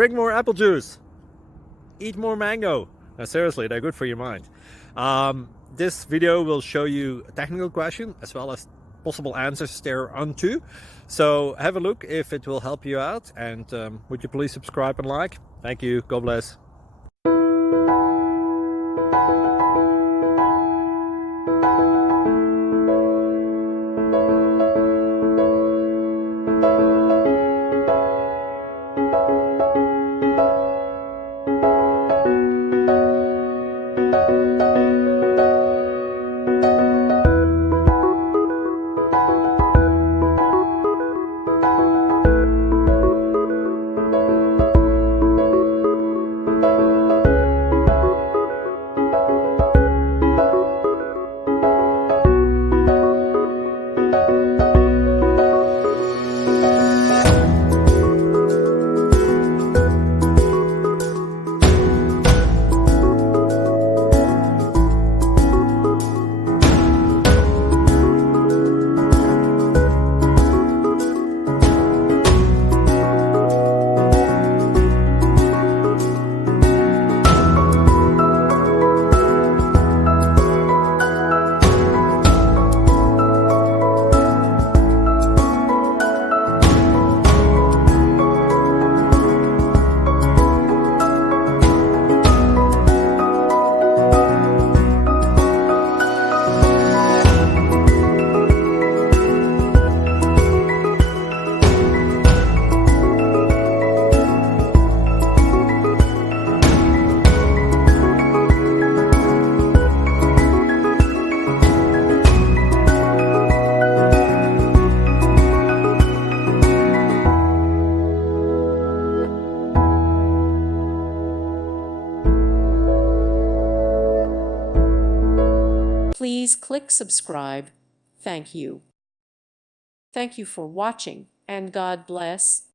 drink more apple juice, eat more mango. Now, seriously, they're good for your mind. This video will show you a technical question as well as possible answers thereunto. So have a look if it will help you out, and would you please subscribe and like? Thank you. God bless. Please click subscribe. Thank you. Thank you for watching, and God bless.